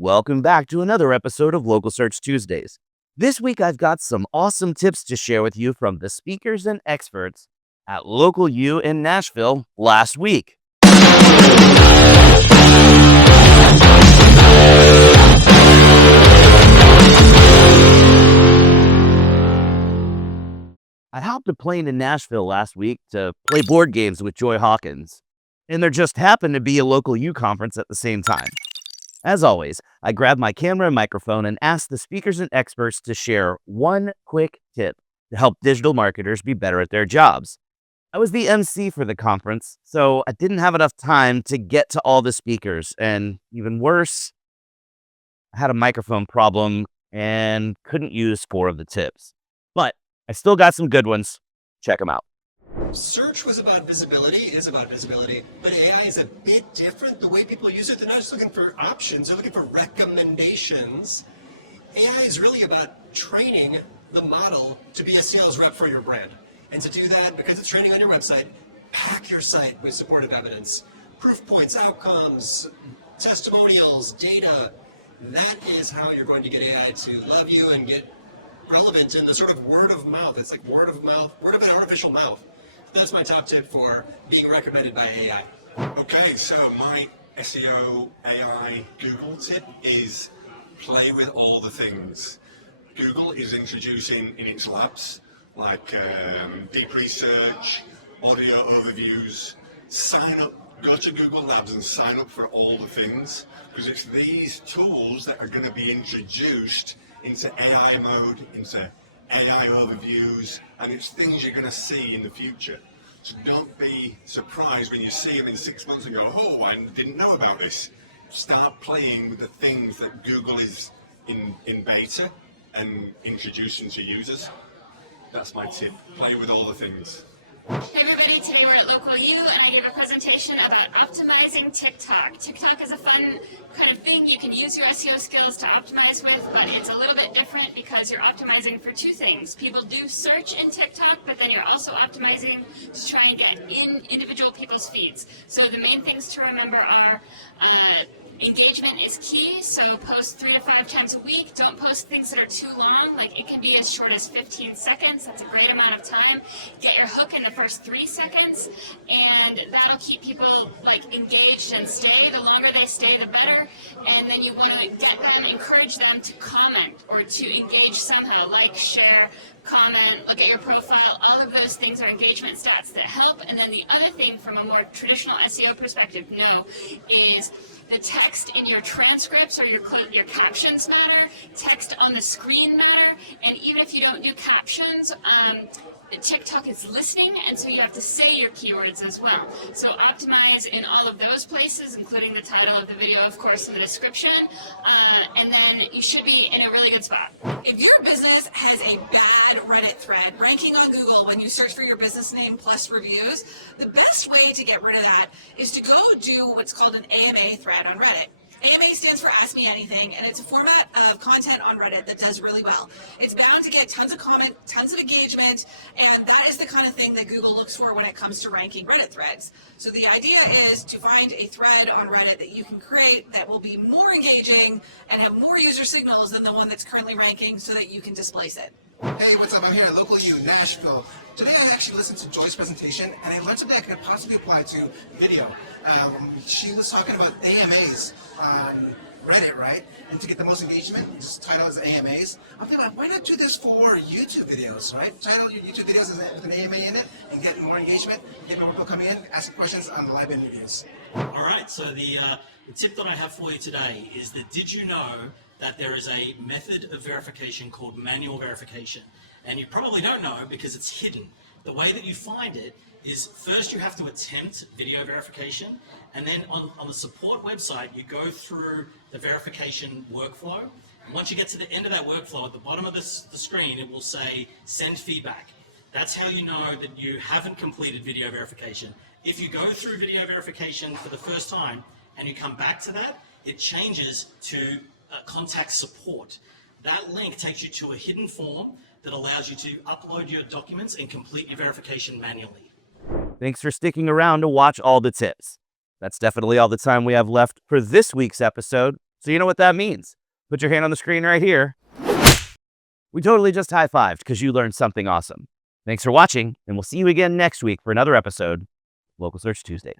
Welcome back to another episode of Local Search Tuesdays. This week I've got some awesome tips to share with you from the speakers and experts at LocalU in Nashville last week. I hopped a plane in Nashville last week to play board games with Joy Hawkins, and there just happened to be a LocalU conference at the same time. As always, I grabbed my camera and microphone and asked the speakers and experts to share one quick tip to help digital marketers be better at their jobs. I was the MC for the conference, so I didn't have enough time to get to all the speakers, and even worse, I had a microphone problem and couldn't use 4 of the tips. But I still got some good ones. Check them out. Search was about visibility, is about visibility, but AI is a bit different. The way people use it, they're not just looking for options, they're looking for recommendations. AI is really about training the model to be a sales rep for your brand. And to do that, because it's training on your website, pack your site with supportive evidence, proof points, outcomes, testimonials, data. That is how you're going to get AI to love you and get relevant in the sort of word of mouth. It's like word of an artificial mouth. That's my top tip for being recommended by AI. Okay, so my SEO AI Google tip is play with all the things. Google is introducing in its labs, like deep research, audio overviews. Sign up, go to Google Labs and sign up for all the things, because it's these tools that are going to be introduced into AI mode, into AI overviews, and it's things you're going to see in the future. So don't be surprised when you see them in 6 months and go, oh, I didn't know about this. Start playing with the things that Google is in beta and introducing to users. That's my tip. Play with all the things. Hey everybody, today we're at LocalU and I gave a presentation about optimizing TikTok. TikTok is a fun kind of thing you can use your SEO skills to optimize with, but it's a little bit different because you're optimizing for 2 things. People do search in TikTok, but then you're also optimizing to try and get in individual people's feeds. So the main things to remember are engagement is key, so post 3 to 5 times a week. Don't post things that are too long, like it can be as short as 15 seconds. That's a great amount of time. Get your hook in the first 3 seconds, and that'll keep people engaged and stay. The longer they stay, the better. And then you want to encourage them to comment or to engage somehow, like, share, comment, look at your profile. All of those things are engagement stats that help. And then the other thing from a more traditional SEO perspective, is the text in your transcripts or your captions matter, text on the screen matter, and even if you don't do captions, TikTok is listening, and so you have to say your keywords as well. So optimize in all of those places, including the title of the video, of course, in the description, and then you should be in a really good spot. If your business has a bad Reddit thread ranking on Google when you search for your business name plus reviews, the best way to get rid of that is to go do what's called an AMA thread on Reddit. AMA stands for Ask Me Anything, and it's a format of content on Reddit that does really well. It's bound to get tons of comment, tons of engagement, and that is the kind of thing that Google looks for when it comes to ranking Reddit threads. So the idea is to find a thread on Reddit that you can create that will be more engaging and have more user signals than the one that's currently ranking so that you can displace it. Hey, what's up? I'm here at LocalU Nashville. Today I actually listened to Joy's presentation and I learned something that could possibly apply to video. She was talking about AMAs on Reddit, right? And to get the most engagement, just title as AMAs. I'm thinking about why not do this for YouTube videos, right? Title your YouTube videos with an AMA in it and get more engagement, get more people coming in, asking questions on the live interviews. All right, so the tip that I have for you today is that did you know that there is a method of verification called manual verification? And you probably don't know because it's hidden. The way that you find it is first you have to attempt video verification, and then on the support website, you go through the verification workflow. And once you get to the end of that workflow, at the bottom of the screen, it will say send feedback. That's how you know that you haven't completed video verification. If you go through video verification for the first time and you come back to that, it changes to contact support. That link takes you to a hidden form that allows you to upload your documents and complete your verification manually. Thanks for sticking around to watch all the tips. That's definitely all the time we have left for this week's episode. So you know what that means. Put your hand on the screen right here. We totally just high-fived because you learned something awesome. Thanks for watching, and we'll see you again next week for another episode of Local Search Tuesday.